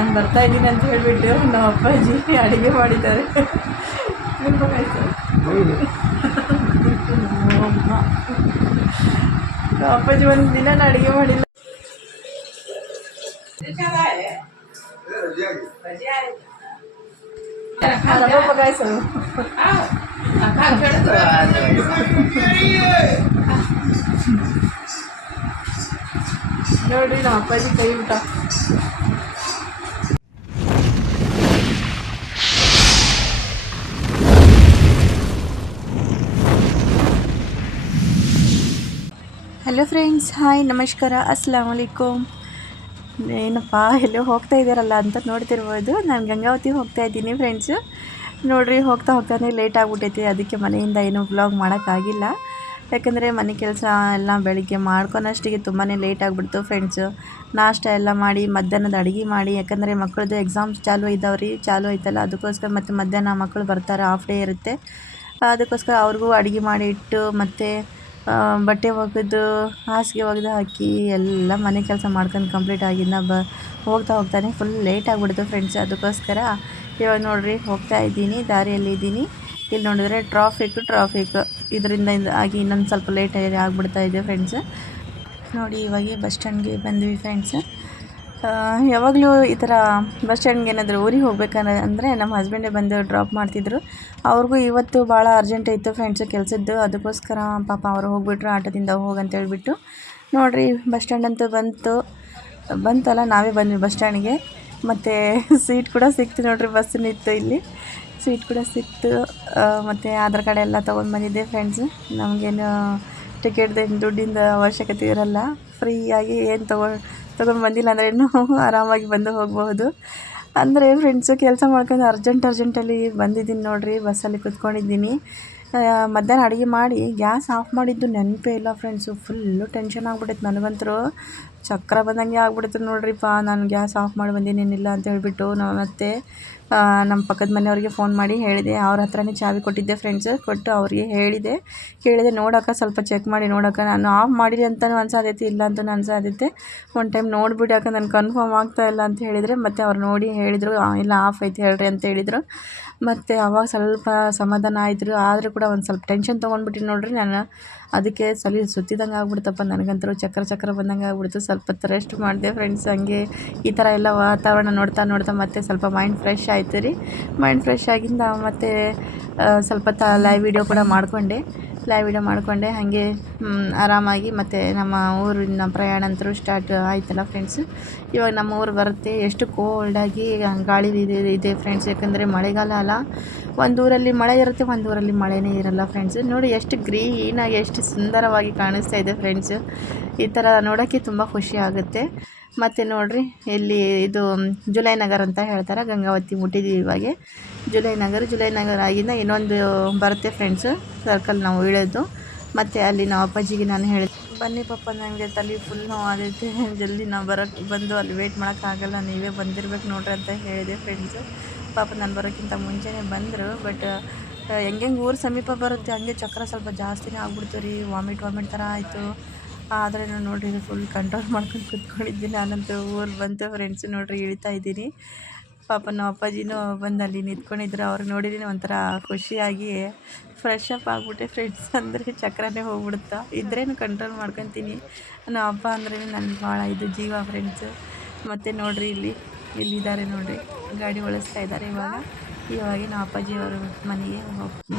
ನಾನು ಬರ್ತಾ ಇದ್ದೀನಿ ಅಂತ ಹೇಳಿಬಿಟ್ಟು ನಮ್ಮ ಅಪ್ಪಾಜಿ ಅಡುಗೆ ಮಾಡಿದ್ದಾರೆ. ನಮ್ಮ ಅಪ್ಪಾಜಿ ಒಂದು ದಿನ ನಾನು ಅಡುಗೆ ಮಾಡಿಲ್ಲ. ನೋಡ್ರಿ ನಮ್ಮ ಅಪ್ಪಾಜಿ ಕೈ ಊಟ. ಹಲೋ ಫ್ರೆಂಡ್ಸ್ ಹಾಯ್ ನಮಸ್ಕಾರ. ಅಸ್ಲಾಮ್ ವಲೈಕುಮ್ ಏನಪ್ಪ, ಎಲ್ಲೋ ಹೋಗ್ತಾ ಇದ್ದೀರಲ್ಲ ಅಂತ ನೋಡ್ತಿರ್ಬೋದು. ನಾನು ಗಂಗಾವತಿ ಹೋಗ್ತಾ ಇದ್ದೀನಿ ಫ್ರೆಂಡ್ಸು ನೋಡ್ರಿ, ಹೋಗ್ತಾ ಹೋಗ್ತಾನೆ ಲೇಟ್ ಆಗಿಬಿಟ್ಟೈತಿ ಅದಕ್ಕೆ ಮನೆಯಿಂದ ಏನೂ ವ್ಲಾಗ್ ಮಾಡೋಕ್ಕಾಗಿಲ್ಲ ಯಾಕಂದರೆ ಮನೆ ಕೆಲಸ ಎಲ್ಲ ಬೆಳಿಗ್ಗೆ ಮಾಡ್ಕೊಳಷ್ಟಿಗೆ ತುಂಬಾ ಲೇಟ್ ಆಗಿಬಿಡ್ತು ಫ್ರೆಂಡ್ಸು ನಾಷ್ಟ ಎಲ್ಲ ಮಾಡಿ, ಮಧ್ಯಾಹ್ನದ ಅಡುಗೆ ಮಾಡಿ. ಯಾಕಂದರೆ ಮಕ್ಕಳದ್ದು ಎಕ್ಸಾಮ್ಸ್ ಚಾಲು ಇದ್ದಾವ್ರಿ ಚಾಲು ಐತಲ್ಲ, ಅದಕ್ಕೋಸ್ಕರ ಮತ್ತು ಮಧ್ಯಾಹ್ನ ಮಕ್ಕಳು ಬರ್ತಾರೆ ಹಾಫ್ ಡೇ ಇರುತ್ತೆ. ಅದಕ್ಕೋಸ್ಕರ ಅವ್ರಿಗೂ ಅಡುಗೆ ಮಾಡಿ ಇಟ್ಟು ಮತ್ತು ಬಟ್ಟೆ ಒಗೆದು, ಹಾಸಿಗೆ ಒಗೆದು ಹಾಕಿ ಎಲ್ಲ ಮನೆ ಕೆಲಸ ಮಾಡ್ಕೊಂಡು ಕಂಪ್ಲೀಟ್ ಆಗಿದ್ದ ಬ, ಹೋಗ್ತಾ ಹೋಗ್ತಾನೆ. ಫುಲ್ ಲೇಟ್ ಆಗಿಬಿಡ್ತು ಫ್ರೆಂಡ್ಸ್ ಅದಕ್ಕೋಸ್ಕರ ಇವಾಗ ನೋಡಿರಿ, ಹೋಗ್ತಾ ಇದ್ದೀನಿ, ದಾರಿಯಲ್ಲಿ ಇದ್ದೀನಿ. ಇಲ್ಲಿ ನೋಡಿದ್ರೆ ಟ್ರಾಫಿಕ್ ಟ್ರಾಫಿಕ್ ಇದರಿಂದ ಇದು ಆಗಿ ಇನ್ನೊಂದು ಸ್ವಲ್ಪ ಲೇಟ್ ಆಗಿಬಿಡ್ತಾ ಇದೆ ಫ್ರೆಂಡ್ಸ್ ನೋಡಿ, ಇವಾಗ ಬಸ್ ಸ್ಟ್ಯಾಂಡ್ಗೆ ಬಂದ್ವಿ ಫ್ರೆಂಡ್ಸ್ ಯಾವಾಗಲೂ ಈ ಥರ ಬಸ್ ಸ್ಟ್ಯಾಂಡ್ಗೆ ಏನಾದರೂ ಊರಿಗೆ ಹೋಗ್ಬೇಕನ್ನ ಅಂದರೆ ನಮ್ಮ ಹಸ್ಬೆಂಡೇ ಬಂದು ಡ್ರಾಪ್ ಮಾಡ್ತಿದ್ರು. ಅವ್ರಿಗೂ ಇವತ್ತು ಭಾಳ ಅರ್ಜೆಂಟ್ ಇತ್ತು ಫ್ರೆಂಡ್ಸು ಕೆಲಸದ್ದು. ಅದಕ್ಕೋಸ್ಕರ ಪಾಪ ಅವರು ಹೋಗ್ಬಿಟ್ರು, ಆಟೋದಿಂದ ಹೋಗಂತ ಹೇಳ್ಬಿಟ್ಟು. ನೋಡಿರಿ, ಬಸ್ ಸ್ಟ್ಯಾಂಡ್ ಅಂತೂ ಬಂತು. ಬಂತಲ್ಲ, ನಾವೇ ಬಂದ್ವಿ ಬಸ್ ಸ್ಟ್ಯಾಂಡ್ಗೆ. ಮತ್ತು ಸೀಟ್ ಕೂಡ ಸಿಕ್ತು ನೋಡಿರಿ, ಬಸ್ ನಿಂತು ಇಲ್ಲಿ. ಸೀಟ್ ಕೂಡ ಸಿಕ್ತು. ಮತ್ತು ಆಧಾರ್ ಕಾರ್ಡ್ ಎಲ್ಲ ತೊಗೊಂಡು ಬಂದಿದ್ದೆ ಫ್ರೆಂಡ್ಸ್ ನಮಗೇನು ಟಿಕೆಟ್ದೇನು ದುಡ್ಡಿಂದ ಅವಶ್ಯಕತೆ ಇರಲ್ಲ. ಫ್ರೀಯಾಗಿ ಏನು ತಗೊ ತೊಗೊಂಡು ಬಂದಿಲ್ಲ ಅಂದರೆ ಇನ್ನೂ ಆರಾಮಾಗಿ ಬಂದು ಹೋಗಬಹುದು. ಅಂದರೆ ಫ್ರೆಂಡ್ಸು ಕೆಲಸ ಮಾಡ್ಕೊಂಡು ಅರ್ಜೆಂಟ್ ಅರ್ಜೆಂಟಲ್ಲಿ ಬಂದಿದ್ದೀನಿ ನೋಡಿರಿ ಬಸ್ಸಲ್ಲಿ ಕುತ್ಕೊಂಡಿದ್ದೀನಿ. ಮಧ್ಯಾಹ್ನ ಅಡುಗೆ ಮಾಡಿ ಗ್ಯಾಸ್ ಆಫ್ ಮಾಡಿದ್ದು ನೆನಪೇ ಇಲ್ಲ ಫ್ರೆಂಡ್ಸು ಫುಲ್ಲು ಟೆನ್ಷನ್ ಆಗ್ಬಿಟ್ಟೈತೆ ನನಗಂತೂ. ಚಕ್ರ ಬಂದಂಗೆ ಆಗ್ಬಿಡ್ತು ನೋಡ್ರಿಪ್ಪ. ನಾನು ಗ್ಯಾಸ್ ಆಫ್ ಮಾಡಿ ಬಂದಿನೇನಿಲ್ಲ ಅಂತ ಹೇಳಿಬಿಟ್ಟು ನಾನು ಮತ್ತೆ ನಮ್ಮ ಪಕ್ಕದ ಮನೆಯವ್ರಿಗೆ ಫೋನ್ ಮಾಡಿ ಹೇಳಿದೆ. ಅವ್ರ ಹತ್ರನೇ ಚಾವಿ ಕೊಟ್ಟಿದ್ದೆ ಫ್ರೆಂಡ್ಸ್ ಕೊಟ್ಟು ಅವ್ರಿಗೆ ಹೇಳಿದೆ. ಕೇಳಿದೆ ನೋಡೋಕೆ ಸ್ವಲ್ಪ ಚೆಕ್ ಮಾಡಿ ನೋಡೋಕೆ ನಾನು ಆಫ್ ಮಾಡಿರಿ ಅಂತಲೂ ಅನ್ಸಾದೈತಿ ಇಲ್ಲ ಅಂತ ಅನ್ಸಾದೈತೆ ಒನ್ ಟೈಮ್ ನೋಡಿಬಿಡಿ ಯಾಕೆ ನಾನು ಕನ್ಫರ್ಮ್ ಆಗ್ತಾ ಇಲ್ಲ ಅಂತ ಹೇಳಿದರೆ ಮತ್ತೆ ಅವ್ರು ನೋಡಿ ಹೇಳಿದರು "ಆ, ಇಲ್ಲ ಆಫ್ ಐತೆ ಹೇಳ್ರಿ ಅಂತ ಹೇಳಿದರು. ಮತ್ತು ಅವಾಗ ಸ್ವಲ್ಪ ಸಮಾಧಾನ ಆಯಿತು ಆದರೂ ಕೂಡ ಒಂದು ಸ್ವಲ್ಪ ಟೆನ್ಷನ್ ತೊಗೊಂಡ್ಬಿಟ್ಟು ನೋಡಿರಿ ನಾನು. ಅದಕ್ಕೆ ಸಲಿ ಸುತ್ತಿದಂಗೆ ಆಗ್ಬಿಡ್ತಪ್ಪ ನನಗಂತೂ. ಚಕ್ರ ಚಕ್ರ ಬಂದಂಗೆ ಆಗ್ಬಿಡ್ತು. ಸ್ವಲ್ಪ ಹೊತ್ತು ರೆಸ್ಟ್ ಮಾಡಿದೆ ಫ್ರೆಂಡ್ಸ್ ಹಂಗೆ. ಈ ಥರ ಎಲ್ಲ ವಾತಾವರಣ ನೋಡ್ತಾ ನೋಡ್ತಾ ಮತ್ತೆ ಸ್ವಲ್ಪ ಮೈಂಡ್ ಫ್ರೆಶ್ ಆಯ್ತು ರೀ. ಮೈಂಡ್ ಫ್ರೆಶ್ ಆಗಿಂದ ಮತ್ತೆ ಸ್ವಲ್ಪ ತ ಲೈವ್ ವಿಡಿಯೋ ಕೂಡ ಮಾಡಿಕೊಂಡೆ. ಲೈವ್ ವಿಡಿಯೋ ಮಾಡಿಕೊಂಡೆ, ಹಾಗೆ ಆರಾಮಾಗಿ ಮತ್ತು ನಮ್ಮ ಊರಿನ ಪ್ರಯಾಣ ಅಂತೂ ಸ್ಟಾರ್ಟ್ ಆಯ್ತಲ್ಲ ಫ್ರೆಂಡ್ಸು ಇವಾಗ ನಮ್ಮ ಊರು ಬರುತ್ತೆ, ಎಷ್ಟು ಕೋಲ್ಡಾಗಿ ಗಾಳಿ ಇದೆ ಇದೆ ಫ್ರೆಂಡ್ಸ್ ಯಾಕಂದರೆ ಮಳೆಗಾಲ ಅಲ್ಲ, ಒಂದು ಊರಲ್ಲಿ ಮಳೆ ಇರುತ್ತೆ, ಒಂದು ಊರಲ್ಲಿ ಮಳೆನೇ ಇರಲ್ಲ ಫ್ರೆಂಡ್ಸ್ ನೋಡಿ ಎಷ್ಟು ಗ್ರೀನಾಗಿ ಎಷ್ಟು ಸುಂದರವಾಗಿ ಕಾಣಿಸ್ತಾ ಇದೆ ಫ್ರೆಂಡ್ಸು ಈ ಥರ ನೋಡೋಕ್ಕೆ ತುಂಬ ಖುಷಿ ಆಗುತ್ತೆ. ಮತ್ತು ನೋಡ್ರಿ, ಇಲ್ಲಿ ಇದು ಜುಲೈ ನಗರ್ ಅಂತ ಹೇಳ್ತಾರೆ, ಗಂಗಾವತಿ ಮುಟ್ಟಿದ್ದೀವಿ ಇವಾಗೆ ಜುಲೈ ನಗರ ಜುಲೈ ನಗರ ಆಗಿಂದ ಇನ್ನೊಂದು ಬರುತ್ತೆ ಫ್ರೆಂಡ್ಸು ಸರ್ಕಲ್ ನಾವು ಇಳೋದು. ಮತ್ತು ಅಲ್ಲಿ ನಾವು ಅಪ್ಪಾಜಿಗೆ ನಾನು ಹೇಳಿದೆ ಬನ್ನಿ ಪಾಪ, ನನಗೆ ತಲೆ ಫುಲ್ ನೋವು ಆಗೈತೆ ಜಲ್ದಿ ನಾವು ಬರೋಕ್ಕೆ ಬಂದು ಅಲ್ಲಿ ವೆಯ್ಟ್ ಮಾಡೋಕ್ಕಾಗಲ್ಲ ನೀವೇ ಬಂದಿರ್ಬೇಕು ನೋಡ್ರಿ ಅಂತ ಹೇಳಿದೆ ಫ್ರೆಂಡ್ಸು ಪಾಪ ನಾನು ಬರೋಕ್ಕಿಂತ ಮುಂಚೆನೇ ಬಂದರು ಬಟ್ ಹೆಂಗೆ ಊರು ಸಮೀಪ ಬರುತ್ತೆ, ಹಂಗೆ ಚಕ್ರ ಸ್ವಲ್ಪ ಜಾಸ್ತಿನೇ ಆಗ್ಬಿಡ್ತು ರೀ ವಾಮಿಟ್ ವಾಮಿಟ್ ಥರ ಆಯಿತು. ಆದರೆ ನಾನು ನೋಡ್ರಿ ಫುಲ್ ಕಂಟ್ರೋಲ್ ಮಾಡ್ಕೊಂಡು ಕುತ್ಕೊಂಡಿದ್ದೀನಿ. ನಾನಂತೂ ಊರು ಬಂತು ಫ್ರೆಂಡ್ಸು ನೋಡ್ರಿ ಇಳಿತಾ ಇದ್ದೀನಿ. ಪಾಪ ನಮ್ಮ ಅಪ್ಪಾಜಿನೂ ಬಂದು ಅಲ್ಲಿ ನಿಂತ್ಕೊಂಡಿದ್ರು. ಅವ್ರು ನೋಡಿದ್ದೀನಿ ಒಂಥರ ಖುಷಿಯಾಗಿ ಫ್ರೆಶ್ ಅಪ್ ಆಗಿಬಿಟ್ಟೆ. ಫ್ರೆಂಡ್ಸ್ ಅಂದರೆ ಚಕ್ರನೇ ಹೋಗ್ಬಿಡುತ್ತಾ. ಇದ್ರೇನು ಕಂಟ್ರೋಲ್ ಮಾಡ್ಕೊತೀನಿ. ನಮ್ಮ ಅಪ್ಪ ಅಂದ್ರೆ ನನಗೆ ಭಾಳ ಇದು ಜೀವ ಫ್ರೆಂಡ್ಸು ಮತ್ತು ನೋಡ್ರಿ ಇಲ್ಲಿ ಇಲ್ಲಿದ್ದಾರೆ ನೋಡ್ರಿ. ಗಾಡಿ ಓಡಿಸ್ತಾ ಇದ್ದಾರೆ ಇವಾಗ. ಇವಾಗ ನಮ್ಮ ಅಪ್ಪಾಜಿ ಅವರು ಮನೆಗೆ ಹೋಗ್ತೀನಿ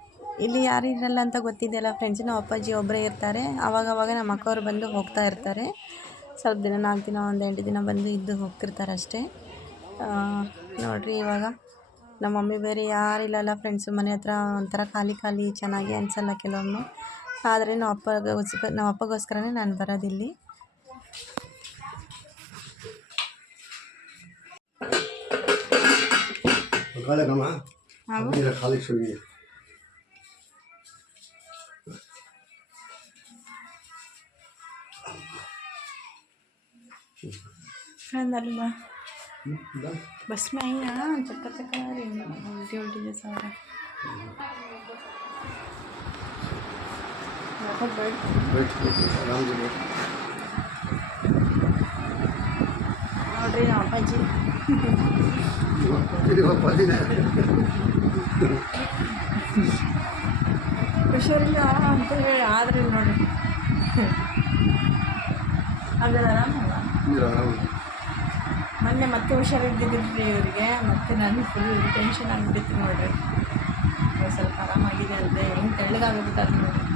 ಇಲ್ಲಿ ಯಾರು ಇರಲ್ಲ ಅಂತ ಗೊತ್ತಿದೆಯಲ್ಲ ಫ್ರೆಂಡ್ಸ್ ನಮ್ಮ ಅಪ್ಪಾಜಿ ಒಬ್ಬರೇ ಇರ್ತಾರೆ. ಅವಾಗವಾಗ ಅವಾಗ ನಮ್ಮ ಅಕ್ಕವ್ರು ಬಂದು ಹೋಗ್ತಾ ಇರ್ತಾರೆ. ಸ್ವಲ್ಪ ದಿನ ನಾಲ್ಕು ದಿನ ಒಂದು ಎಂಟು ದಿನ ಬಂದು ಇದ್ದು ಹೋಗ್ತಿರ್ತಾರೆ ಅಷ್ಟೇ. ನೋಡಿರಿ ಇವಾಗ ನಮ್ಮ ಮಮ್ಮಿ ಬೇರೆ ಯಾರಿಲ್ಲಲ್ಲ ಫ್ರೆಂಡ್ಸು ಮನೆ ಹತ್ರ ಒಂಥರ ಖಾಲಿ ಖಾಲಿ ಚೆನ್ನಾಗಿ ಅನಿಸಲ್ಲ ಕೆಲವೊಮ್ಮೆ. ಆದರೆ ನಮ್ಮ ಅಪ್ಪಗೋಸ್ಕರ ನಮ್ಮ ಅಪ್ಪಗೋಸ್ಕರನೇ ನಾನು ಬರೋದಿಲ್ಲಿ गाले എന്നാലും ബസ് മെയിനാ ചക്കച്ചക്കാരുണ്ട് വണ്ടി ഓടിച്ച സാറേ. ഓർഡർ ചെയ്താ പജി ಹುಷಾರಿಲ್ಲ ಅಂತ ಹೇಳಿ ಆದರೆ ನೋಡಿ ಅದಲ್ಲ ಮೊನ್ನೆ ಮತ್ತೆ ಹುಷಾರಿದ್ದಿದ್ರಿ ಇವರಿಗೆ ಮತ್ತೆ ನಾನು ಫುಲ್ ಟೆನ್ಷನ್ ಆಗಿಬಿಟ್ಟಿತ್ತು ನೋಡ್ರಿ. ಸ್ವಲ್ಪ ಆರಾಮಾಗಿದೆ ಅಂದರೆ ಹೆಂಗೆ ತೆಳ್ಳಗಾಗ್ಬಿಟ್ಟಾರೆ ನೋಡ್ರಿ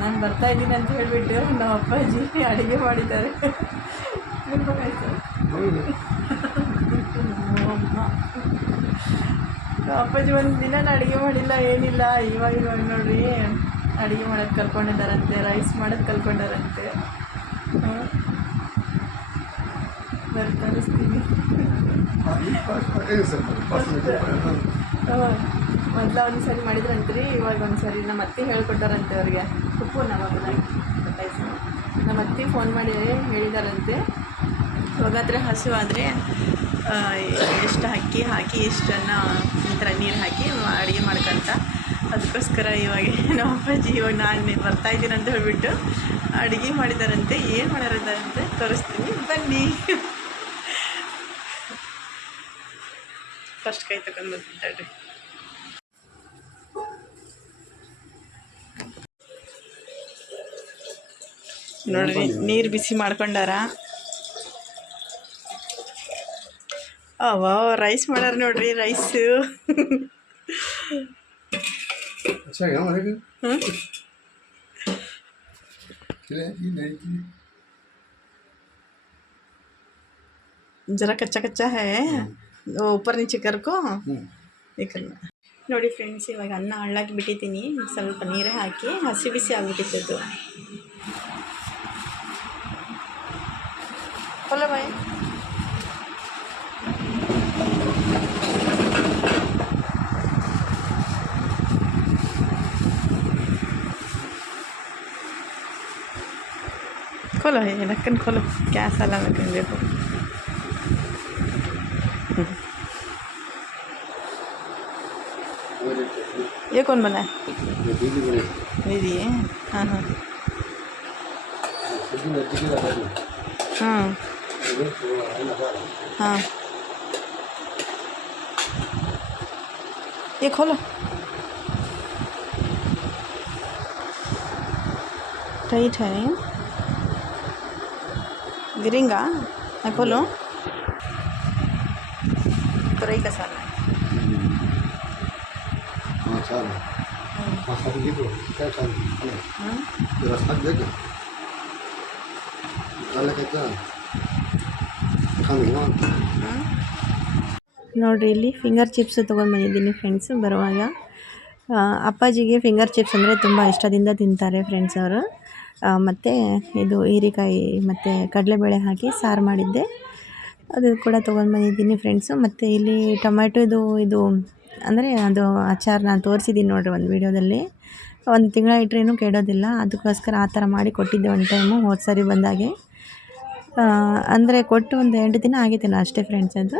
ನಾನು ಬರ್ತಾ ಇದ್ದೀನಿ ಅಂತ ಹೇಳಿಬಿಟ್ಟು ನಮ್ಮ ಅಪ್ಪಾಜಿ ಅಡುಗೆ ಮಾಡಿದ್ದಾರೆ. ನಮ್ಮ ಅಪ್ಪಾಜಿ ಒಂದು ದಿನ ಅಡುಗೆ ಮಾಡಿಲ್ಲ ಏನಿಲ್ಲ ಇವಾಗ ಇವಾಗ ನೋಡ್ರಿ ಅಡುಗೆ ಮಾಡೋದು ಕಲ್ಕೊಂಡಿದ್ದಾರಂತೆ ರೈಸ್ ಮಾಡೋದು ಕಲ್ಕೊಂಡಾರಂತೆ ತೋರಿಸ್ತೀನಿ ಮೊದಲ ಒಂದು ಮಾಡಿದ್ರಂತ್ರಿ ಇವಾಗ ಒಂದು ಸರಿ ನಮ್ಮ ಅತ್ತೆ ಹೇಳ್ಕೊಟ್ಟಾರಂತೆ ಅವ್ರಿಗೆ ಉಪ್ಪು ನಮ್ಮ ನಮ್ಮ ಅತ್ತೆ ಫೋನ್ ಮಾಡಿ ಹೇಳಿದಾರಂತೆ ಹೋಗಾದ್ರೆ ಹಸು ಆದರೆ ಎಷ್ಟು ಅಕ್ಕಿ ಹಾಕಿ ಇಷ್ಟನ್ನು ಈ ಥರ ನೀರು ಹಾಕಿ ಅಡುಗೆ ಮಾಡ್ಕೊಂತ ಅದಕ್ಕೋಸ್ಕರ ಇವಾಗ ನಮ್ಮ ಅಪ್ಪಾಜಿ ಇವಾಗ ನಾನು ಬರ್ತಾ ಅಂತ ಹೇಳ್ಬಿಟ್ಟು ಅಡುಗೆ ಮಾಡಿದಾರಂತೆ ಏನು ಮಾಡ್ಯಾರಂತೆ ತೋರಿಸ್ತೀನಿ. ಬನ್ನಿ. ಫಸ್ಟ್ ಕೈ ತಗೊಂಡು ಬಂದಿದ್ದಾಳ್ರಿ ನೋಡ್ರಿ ನೀರು ಬಿಸಿ ಮಾಡ್ಕೊಂಡಾರ? ಅವ ರೈಸ್ ಮಾಡ್ಯಾರ ನೋಡ್ರಿ ರೈಸು ಹ್ಞೂ चले जी नहीं थी ಜರ ಕಚ್ಚಾ ಕಚ್ಚಾ ಹೇ ಓ, ऊपर नीचे ಕರ್ಕೋ हम्म ಬೇಕಲ್ಲ ನೋಡಿ ಫ್ರೆಂಡ್ಸ್ ಇವಾಗ ಅನ್ನ ಹಳ್ಳಾಕಿ ಬಿಟ್ಟಿದ್ದೀನಿ ಸ್ವಲ್ಪ ನೀರು ಹಾಕಿ ಹಸಿ ಬಿಸಿ ಆಗ್ಬಿಟ್ಟಿತ್ತು ಹೊಲ ಬಾಯ್ खोलो, ये ढक्कन खोलो। क्या साला ढक्कन देखो। ये कौन बना है? दीदी है। हाँ हाँ। हाँ। हाँ। ये खोलो। टाइट है దిరింగా అపోలో దొరైక సార్ సార్ ನೋಡಿರಿ ಇಲ್ಲಿ ಫಿಂಗರ್ ಚಿಪ್ಸ್ ತೊಗೊಂಡ್ಬಂದಿದ್ದೀನಿ ಫ್ರೆಂಡ್ಸ್ ಬರುವಾಗ. ಅಪ್ಪಾಜಿಗೆ ಫಿಂಗರ್ ಚಿಪ್ಸ್ ಅಂದರೆ ತುಂಬ ಇಷ್ಟದಿಂದ ತಿಂತಾರೆ ಫ್ರೆಂಡ್ಸ್ ಅವರು. ಮತ್ತು ಇದು ಹೀರೆಕಾಯಿ ಮತ್ತು ಕಡಲೆಬೇಳೆ ಹಾಕಿ ಸಾರು ಮಾಡಿದ್ದೆ. ಅದು ಕೂಡ ತೊಗೊಂಡು ಬಂದಿದ್ದೀನಿ ಫ್ರೆಂಡ್ಸು ಮತ್ತು ಇಲ್ಲಿ ಟೊಮ್ಯಾಟೊದು ಇದು ಅಂದರೆ ಅದು ಅಚಾರ್ ನಾನು ತೋರಿಸಿದ್ದೀನಿ ನೋಡಿರಿ ಒಂದು ವೀಡಿಯೋದಲ್ಲಿ. ಒಂದು ತಿಂಗಳ ಇಟ್ರೇನು ಕೆಡೋದಿಲ್ಲ. ಅದಕ್ಕೋಸ್ಕರ ಆ ಥರ ಮಾಡಿ ಕೊಟ್ಟಿದ್ದೆ ಒಂದು ಟೈಮು ಹೋದ ಸರಿ ಬಂದಾಗೆ. ಅಂದರೆ ಕೊಟ್ಟು ಒಂದು ಎಂಟು ದಿನ ಆಗೈತೇನೋ ಅಷ್ಟೇ ಫ್ರೆಂಡ್ಸ್ ಅದು.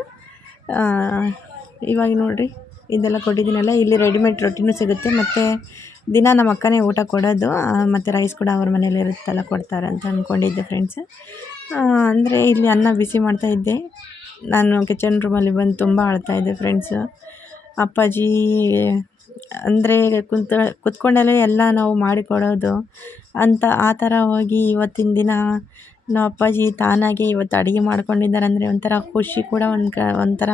ಇವಾಗ ನೋಡಿರಿ, ಇದೆಲ್ಲ ಕೊಟ್ಟಿದ್ದೀನಲ್ಲ, ಇಲ್ಲಿ ರೆಡಿಮೇಡ್ ರೊಟ್ಟಿನೂ ಸಿಗುತ್ತೆ. ಮತ್ತು ದಿನ ನಮ್ಮ ಅಕ್ಕನೇ ಊಟ ಕೊಡೋದು ಮತ್ತು ರೈಸ್ ಕೂಡ ಅವ್ರ ಮನೇಲಿ ಇರುತ್ತಲ್ಲ ಕೊಡ್ತಾರೆ ಅಂತ ಅಂದ್ಕೊಂಡಿದ್ದೆ ಫ್ರೆಂಡ್ಸ್ ಅಂದರೆ ಇಲ್ಲಿ ಅನ್ನ ಬಿಸಿ ಮಾಡ್ತಾ ಇದ್ದೆ. ನಾನು ಕಿಚನ್ ರೂಮಲ್ಲಿ ಬಂದು ತುಂಬ ಆಳ್ತಾ ಇದ್ದೆ ಫ್ರೆಂಡ್ಸು ಅಪ್ಪಾಜಿ, ಅಂದರೆ ಕುಂತ, ಕುತ್ಕೊಂಡಲ್ಲೇ ಎಲ್ಲ ನಾವು ಮಾಡಿಕೊಡೋದು ಅಂತ ಆ ಥರ ಹೋಗಿ ಇವತ್ತಿನ ದಿನ ನಮ್ಮ ಅಪ್ಪಾಜಿ ತಾನಾಗೆ ಇವತ್ತು ಅಡುಗೆ ಮಾಡ್ಕೊಂಡಿದ್ದಾರೆ ಅಂದರೆ ಒಂಥರ ಖುಷಿ ಕೂಡ ಒಂದು ಕ ಒಂಥರ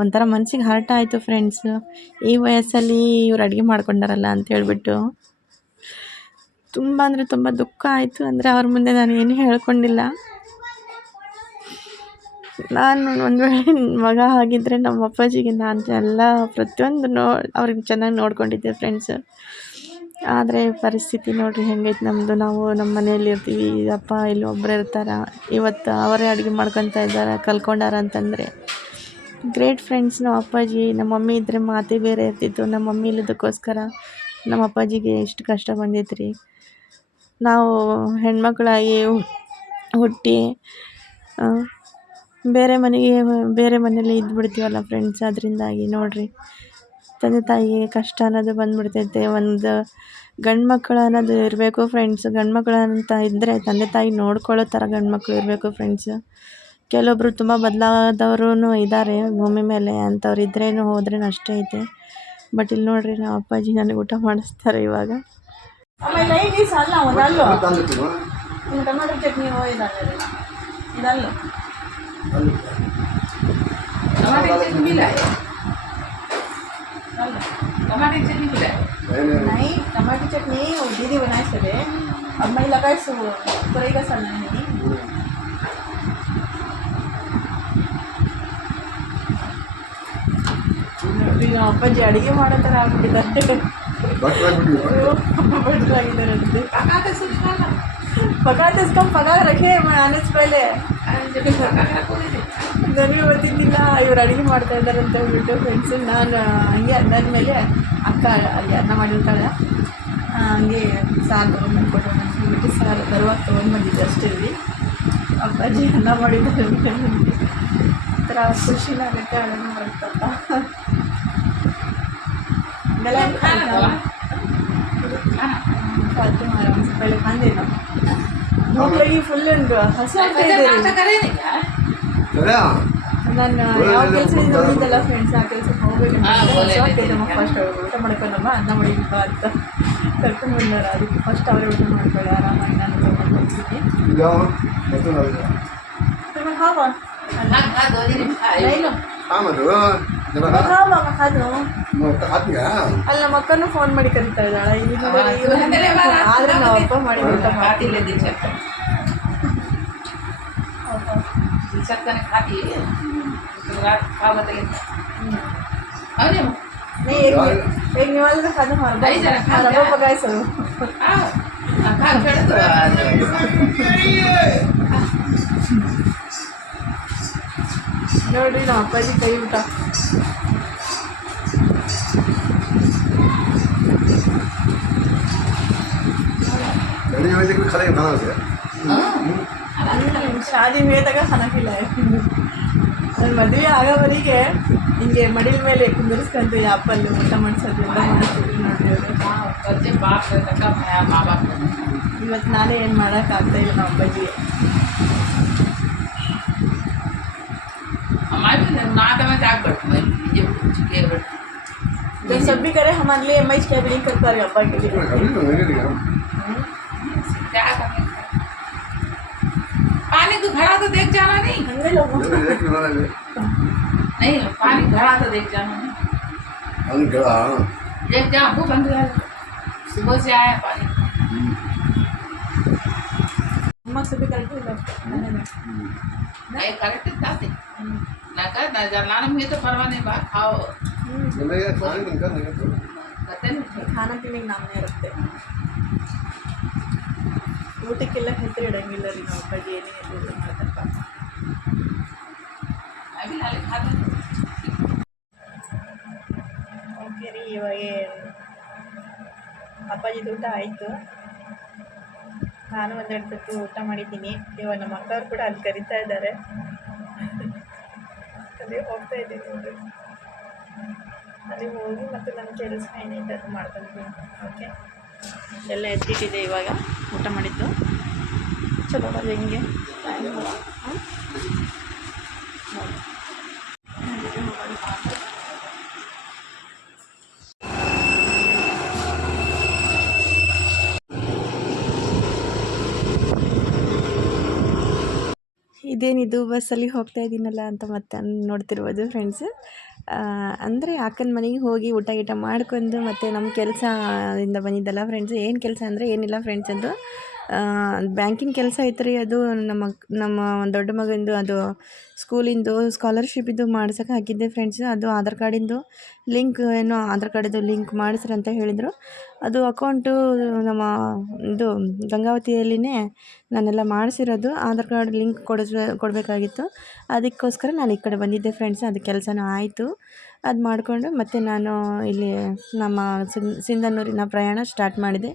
ಒಂಥರ ಮನ್ಸಿಗೆ ಹರ್ಟ್ ಆಯಿತು ಫ್ರೆಂಡ್ಸು ಈ ವಯಸ್ಸಲ್ಲಿ ಇವ್ರು ಅಡುಗೆ ಮಾಡ್ಕೊಂಡಾರಲ್ಲ ಅಂತ ಹೇಳ್ಬಿಟ್ಟು. ತುಂಬ ಅಂದರೆ ತುಂಬ ದುಃಖ ಆಯಿತು. ಅಂದರೆ ಅವ್ರ ಮುಂದೆ ನಾನು ಏನೂ ಹೇಳ್ಕೊಂಡಿಲ್ಲ. ನಾನು ಒಂದು ವೇಳೆ ಮಗ ಆಗಿದ್ದರೆ ನಮ್ಮ ಅಪ್ಪಾಜಿಗೆ ನಾನು ಎಲ್ಲ ಪ್ರತಿಯೊಂದು ನೋ, ಅವ್ರಿಗೆ ಚೆನ್ನಾಗಿ ನೋಡ್ಕೊಂಡಿದ್ದೆ ಫ್ರೆಂಡ್ಸು ಆದರೆ ಪರಿಸ್ಥಿತಿ ನೋಡಿರಿ ಹೆಂಗೈತೆ ನಮ್ಮದು ನಾವು ನಮ್ಮ ಮನೆಯಲ್ಲಿ ಇರ್ತೀವಿ. ಅಪ್ಪ ಇಲ್ಲಿ ಒಬ್ಬರೇ ಇರ್ತಾರೆ. ಇವತ್ತು ಅವರೇ ಅಡುಗೆ ಮಾಡ್ಕೊತಾ ಇದ್ದಾರೆ, ಕಲ್ಕೊಂಡಾರ ಅಂತಂದರೆ. ಗ್ರೇಟ್ ಫ್ರೆಂಡ್ಸ್ ನಮ್ಮ ಅಪ್ಪಾಜಿ, ನಮ್ಮ ಮಮ್ಮಿ ಇದ್ದರೆ ಮಾತೇ ಬೇರೆ ಇರ್ತಿತ್ತು. ನಮ್ಮ ಮಮ್ಮಿ ಇಲ್ಲದಕ್ಕೋಸ್ಕರ ನಮ್ಮ ಅಪ್ಪಾಜಿಗೆ ಎಷ್ಟು ಕಷ್ಟ ಬಂದೈತೆ ರೀ ನಾವು ಹೆಣ್ಮಕ್ಳಾಗಿ ಹುಟ್ಟಿ ಬೇರೆ ಮನೆಗೆ, ಬೇರೆ ಮನೇಲಿ ಇದ್ಬಿಡ್ತೀವಲ್ಲ ಫ್ರೆಂಡ್ಸ್ ಅದರಿಂದಾಗಿ ನೋಡಿರಿ. ತಂದೆ ತಾಯಿಗೆ ಕಷ್ಟ ಅನ್ನೋದು ಬಂದ್ಬಿಡ್ತೈತೆ. ಒಂದು ಗಂಡು ಮಕ್ಕಳು ಅನ್ನೋದು ಇರಬೇಕು ಫ್ರೆಂಡ್ಸ್ ಗಂಡು ಮಕ್ಕಳು ಅಂತ ಇದ್ದರೆ ತಂದೆ ತಾಯಿ ನೋಡ್ಕೊಳ್ಳೋ ಥರ ಗಂಡು ಮಕ್ಕಳು ಇರಬೇಕು ಫ್ರೆಂಡ್ಸ್ ಕೆಲವೊಬ್ಬರು ತುಂಬ ಬದಲಾದವರು ಇದ್ದಾರೆ ಭೂಮಿ ಮೇಲೆ ಅಂಥವ್ರು ಇದ್ರೇನು ಹೋದ್ರೇನು ಅಷ್ಟೇ ಐತೆ ಬಟ್ ಇಲ್ಲಿ ನೋಡ್ರಿ ನಮ್ಮ ಅಪ್ಪಾಜಿ ನನಗೆ ಊಟ ಮಾಡಿಸ್ತಾರೆ ಇವಾಗ ಆಮೇಲೆ ಈ ಸಲ ಒಂದಲ್ಲು ತಂದಿಟ್ಟು ಟೊಮೆಟೊ ಚಟ್ನಿ ಇದಾವೆ ಇದಲ್ಲು टमाटर चटनी मिला है टमाटर ಈಗ ನಮ್ಮ ಅಪ್ಪಾಜಿ ಅಡುಗೆ ಮಾಡೋ ಥರ ಆಗ್ಬಿಟ್ಟಿದ್ದಾರೆ ಭಟ್ರಾಗಿದ್ದಾರಂತೆ ಪಗಾರ ತೆಸ್ಕೊಂಡು ಪಗಾರ ರಖೆ ಅನಿಸ್ ಮೇಲೆ. ನನಗೆ ಗೊತ್ತಿದ್ದಿಲ್ಲ ಇವ್ರು ಅಡುಗೆ ಮಾಡ್ತಾ ಇದ್ದಾರೆ ಅಂತ ಹೇಳ್ಬಿಟ್ಟು ಫ್ರೆಂಡ್ಸು ನಾನು ಹಂಗೆ ಅದಾದ್ಮೇಲೆ ಅಕ್ಕ ಅಲ್ಲಿ ಅನ್ನ ಮಾಡಿರ್ತಾಳೆ. ಹಂಗೆ ಸಾರು ತೊಗೊಂಡ್ಬಂದ್ಕೊಟ್ಟು ಅಂದ್ಬಿಟ್ಟು ಸಾರು ತರುವಾಗ ತೊಗೊಂಡ್ಬಂದಿದ್ದೆ ಅಷ್ಟೇ ಇಲ್ಲಿ. ಅಪ್ಪಾಜಿ ಅನ್ನ ಮಾಡಿದ್ದಾರೆ ಆ ಥರ ಖುಷಿನಾಗುತ್ತೆ ಅಡುಗೆ ಮಾಡ್ತಪ್ಪ ಬೆಳಗ್ಗೆ ಖಾನ ಬೆಳಗ್ಗೆ ಖಾಂದೇನ ಹೋಗಿ ಫುಲ್ ಒಂದು ಹಸಿ ಆಗ್ತಾ ನಾನು ಯಾವ ಕೆಲಸದಿಂದ ಬಂದಿದ್ದಲ್ಲ ಫ್ರೆಂಡ್ಸ್ ಆ ಕೆಲಸಕ್ಕೆ ಹೋಗ್ಬೇಕು ನಮ್ಮ ಫಸ್ಟ್ ಅವರು ಊಟ ಮಾಡ್ಕೊಂಡಮ್ಮ ಅನ್ನ ಮಾಡಿಲ್ಪ ಅಂತ ಕರ್ಕೊಂಡು ಅದಕ್ಕೆ ಫಸ್ಟ್ ಅವರೇ ಊಟ ಮಾಡ್ಕೊಳ್ಳಿ ಆರಾಮಾಗಿ ನಾನು ತಗೊಂಡು ಹಾವ Diba? Baka mamaka, no? ಮಕ್ಕನು ಫೋನ್ ಮಾಡಿ ಕರಿತಾ ಇದ್ದಾಳ. ಆದ್ರೆ ನಾವು ಅಪ್ಪ ಮಾಡಿ ಊಟ ಮಾಡಿ. ಕಾಯಿಸಲು ನೋಡಿ ನಾವು ಅಪ್ಪಾಜಿ ಕೈ ಊಟ. ಗಡಿ ಹೋಯ್ತು ಖರೆ ಕಾಣೋದು ಹ್ಮ್, ಶಾದಿ ಮೇದಾಗ ಹಣಕಿಲ್ಲ ನನ್ನ ಮದುವೆ ಆಗೋವರೆಗೆ ಹಿಂಗೆ ಮಡಿಲ ಮೇಲೆ ಕುಂದಿರಿಸ್ಕೊಂತ ಅಪ್ಪಲ್ಲಿ ಊಟ ಮಾಡಿಸೋದು ಎಲ್ಲ ಮಾಡ್ತಿದ್ರು ನೋಡ್ರಿ ಅವರು बच्चे बाप रहता का माया माँ बाप रहता ಇವತ್ತು ನಾನೇ ಏನು ಮಾಡೋಕ್ಕಾಗ್ತಾ ಇಲ್ಲ ನಮ್ಮ ಅಪ್ಪಾಜಿಗೆ हमारे भी ना तो मैं जाग बैठ मैं ये चुके बैठ जब सब भी करे हमारे लिए मैं क्या भी नहीं कर पा रही अब्बा के लिए क्या कमी पानी तो घड़ा तो देख जाना नहीं। नहीं पानी घड़ा तो देख जाना नहीं। देख जा वो बंद सुबह से आया पानी। Correct hmm. ना ना तो नहीं खाओ। हम्म। खाना पीने का नाम नहीं रखते। ಊಟಕ್ಕೆಲ್ಲ ಹೆಸರು ಇಡಂಗಿಲ್ಲ ರೀ ನಮ್ಮ ಅಪ್ಪಾಜಿ, ಏನೇ ಊಟ ಮಾಡ್ತಪ್ಪ ಓಕೆ ರೀ, ಇವಾಗ ಅಪ್ಪಾಜಿದು ಊಟ ಆಯಿತು. ನಾನು ಒಂದೆರಡು ಸತಿ ಊಟ ಮಾಡಿದ್ದೀನಿ. ಇವಾಗ ನಮ್ಮ ಅಕ್ಕವ್ರು ಕೂಡ ಅಲ್ಲಿ ಕರಿತಾ ಇದ್ದಾರೆ. ಅದೇ ಹೋಗ್ತಾ ಇದ್ದೀನಿ ನೋಡಿ ಅಲ್ಲಿ ಹೋಗಿ ಮತ್ತು ನನ್ನ ಕೆಲಸ ಏನೈತೆ ಅದು ಮಾಡ್ಕೊಂತೀನಿ ಓಕೆ? ಎಲ್ಲ ಎದ್ದಿಟ್ಟಿದೆ ಇವಾಗ ಊಟ ಮಾಡಿದ್ದು. ಚಲೋ ಅದು ಹೆಂಗೆ? ಇದೇನಿದು, ಬಸ್ಸಲ್ಲಿ ಹೋಗ್ತಾ ಇದ್ದೀನಲ್ಲ ಅಂತ ಮತ್ತೆ ನೋಡ್ತಿರ್ಬೋದು ಫ್ರೆಂಡ್ಸ್ ಅಂದರೆ ಅಕ್ಕನ ಮನೆಗೆ ಹೋಗಿ ಊಟ ಗೀಟ ಮಾಡ್ಕೊಂಡು ಮತ್ತು ನಮ್ಮ ಕೆಲಸದಿಂದ ಬಂದಿದ್ದಲ್ಲ ಫ್ರೆಂಡ್ಸ್ ಏನು ಕೆಲಸ ಅಂದರೆ ಏನಿಲ್ಲ ಫ್ರೆಂಡ್ಸ್ ಅದು ಬ್ಯಾಂಕಿನ ಕೆಲಸ ಐತೆ ರೀ ಅದು ನಮ್ಮ ನಮ್ಮ ದೊಡ್ಡ ಮಗಂದು ಅದು ಸ್ಕೂಲಿಂದು ಸ್ಕಾಲರ್ಶಿಪ್ಪಿದ್ದು ಮಾಡ್ಸೋಕೆ ಹಾಕಿದ್ದೆ ಫ್ರೆಂಡ್ಸ್ ಅದು ಆಧಾರ್ ಕಾರ್ಡಿಂದು ಲಿಂಕ್, ಏನು ಆಧಾರ್ ಕಾರ್ಡಿಂದು ಲಿಂಕ್ ಮಾಡಿಸ್ರಿ ಅಂತ ಹೇಳಿದರು. ಅದು ಅಕೌಂಟು ನಮ್ಮ ಇದು ಗಂಗಾವತಿಯಲ್ಲಿನೇ ನಾನೆಲ್ಲ ಮಾಡಿಸಿರೋದು, ಆಧಾರ್ ಕಾರ್ಡ್ ಲಿಂಕ್ ಕೊಡಿಸ್, ಕೊಡಬೇಕಾಗಿತ್ತು. ಅದಕ್ಕೋಸ್ಕರ ನಾನು ಈ ಕಡೆ ಬಂದಿದ್ದೆ ಫ್ರೆಂಡ್ಸ್ ಅದು ಕೆಲಸನೂ ಆಯಿತು. ಅದು ಮಾಡಿಕೊಂಡು ಮತ್ತು ನಾನು ಇಲ್ಲಿ ನಮ್ಮ ಸಿಂಧನೂರಿನ ಪ್ರಯಾಣ ಸ್ಟಾರ್ಟ್ ಮಾಡಿದೆ.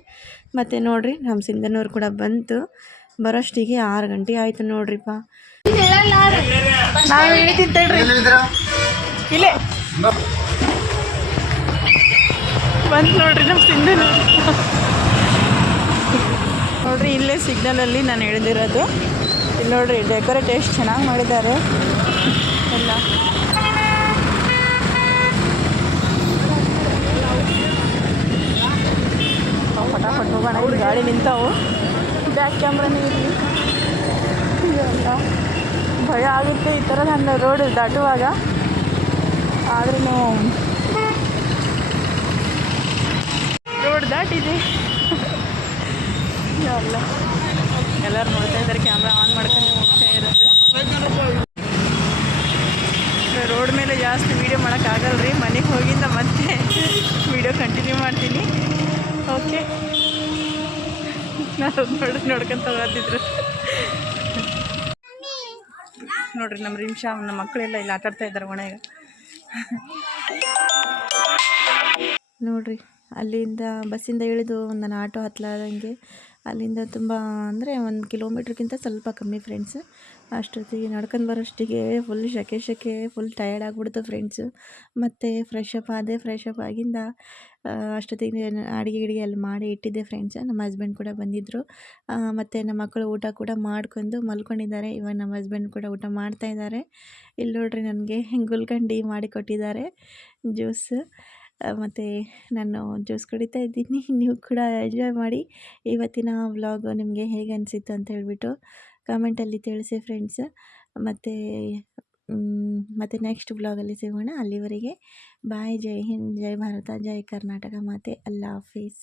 ಮತ್ತು ನೋಡಿರಿ ನಮ್ಮ ಸಿಂಧನೂರು ಕೂಡ ಬಂತು. ಬರೋಷ್ಟಿಗೆ ಆರು ಗಂಟೆ ಆಯಿತು ನೋಡ್ರಿಪ್ಪ. ನಾವು ಇಲ್ಲೇ. ಬಂತು ನೋಡ್ರಿ ನಮ್ಮ ಸಿಂಧನೂರು. ನೋಡ್ರಿ ಇಲ್ಲೇ ಸಿಗ್ನಲಲ್ಲಿ ನಾನು ಹೇಳಿದಿರೋದು. ಇಲ್ಲಿ ನೋಡ್ರಿ ಡೆಕೋರೇಟ್ ಎಷ್ಟು ಚೆನ್ನಾಗಿ ಮಾಡಿದ್ದಾರೆ. ಎಲ್ಲ. ಫಟಾಫಟ್ ಹೋಗೋಣ ಇಲ್ಲಿ ಗಾಡಿ ನಿಂತಾವು. ಬ್ಯಾಕ್ ಕ್ಯಾಮ್ರಾನೇ ಇರಲಿ ಭಯ ಆಗುತ್ತೆ ಈ ಥರ ನನ್ನ ರೋಡ್ ದಾಟುವಾಗ. ಆದ್ರೂ ರೋಡ್ ದಾಟಿದೆ ಎಲ್ಲ ಎಲ್ಲರೂ ನೋಡ್ತಾ ಇದ್ದಾರೆ ಕ್ಯಾಮ್ರಾ ಆನ್ ಮಾಡ್ಕೊಂಡು ಹೋಗ್ತಾ ಇರೋದು. ರೋಡ್ ಮೇಲೆ ಜಾಸ್ತಿ ವೀಡಿಯೋ ಮಾಡೋಕ್ಕಾಗಲ್ಲ ರೀ ಮನೆಗೆ ಹೋಗಿಂದ ಮತ್ತೆ ವೀಡಿಯೋ ಕಂಟಿನ್ಯೂ ಮಾಡ್ತೀನಿ. ಓಕೆ ನಾನು ನೋಡಿ ನೋಡ್ಕೊಂತ ಹೋಗ್ತಿದ್ರು ನೋಡ್ರಿ ನಮ್ಮ ರಿಮ್ಶಾ ನಮ್ಮ ಮಕ್ಕಳೆಲ್ಲ ಇಲ್ಲಿ ಆಟಾಡ್ತಾ ಇದ್ದಾರೆ ಒಣಗ ನೋಡ್ರಿ, ಅಲ್ಲಿಂದ ಬಸ್ಸಿಂದ ಇಳಿದು ನಾನು ಆಟೋ ಹತ್ತಲಾದಂಗೆ ಅಲ್ಲಿಂದ ತುಂಬ ಅಂದರೆ ಒಂದು ಕಿಲೋಮೀಟ್ರ್ಗಿಂತ ಸ್ವಲ್ಪ ಕಮ್ಮಿ ಫ್ರೆಂಡ್ಸ್ ಅಷ್ಟೊತ್ತಿಗೆ ನಡ್ಕೊಂಡು ಬರೋಷ್ಟಿಗೆ ಫುಲ್ ಶೆಕೆ ಶೆಕೆ ಫುಲ್ ಟಯರ್ಡ್ ಆಗಿಬಿಡ್ತು ಫ್ರೆಂಡ್ಸು ಮತ್ತು ಫ್ರೆಶ್ ಅಪ್ ಆದೆ ಫ್ರೆಶ್ ಅಪ್ ಆಗಿಂದ ಅಷ್ಟೊತ್ತಿಗೆ ಅಡುಗೆ ಗಿಡಿಗೆ ಅಲ್ಲಿ ಮಾಡಿ ಇಟ್ಟಿದ್ದೆ ಫ್ರೆಂಡ್ಸ್ ನಮ್ಮ ಹಸ್ಬೆಂಡ್ ಕೂಡ ಬಂದಿದ್ದರು ಮತ್ತು ನಮ್ಮ ಮಕ್ಕಳು ಊಟ ಕೂಡ ಮಾಡ್ಕೊಂಡು ಮಲ್ಕೊಂಡಿದ್ದಾರೆ. ಇವಾಗ ನಮ್ಮ ಹಸ್ಬೆಂಡ್ ಕೂಡ ಊಟ ಮಾಡ್ತಾ ಇದ್ದಾರೆ. ಇಲ್ಲಿ ನೋಡ್ರಿ ನನಗೆ ಗುಲ್ಕಂಡಿ ಮಾಡಿ ಕೊಟ್ಟಿದ್ದಾರೆ. ಜ್ಯೂಸ್ ಮತ್ತು ನಾನು ಜ್ಯೂಸ್ ಕುಡಿತಾ ಇದ್ದೀನಿ. ನೀವು ಕೂಡ ಎಂಜಾಯ್ ಮಾಡಿ. ಇವತ್ತಿನ ವ್ಲಾಗ್ ನಿಮಗೆ ಹೇಗೆ ಅನಿಸಿತ್ತು ಅಂತ ಹೇಳಿಬಿಟ್ಟು ಕಾಮೆಂಟಲ್ಲಿ ತಿಳಿಸಿ ಫ್ರೆಂಡ್ಸ್ ಮತ್ತು ಮತ್ತು ನೆಕ್ಸ್ಟ್ ವ್ಲಾಗಲ್ಲಿ ಸಿಗೋಣ. ಅಲ್ಲಿವರೆಗೆ ಬಾಯ್ ಜೈ ಹಿಂದ್, ಜೈ ಭಾರತ, ಜೈ ಕರ್ನಾಟಕ ಮಾತೆ. ಅಲ್ಲಾ ಹಾಫೀಸ್.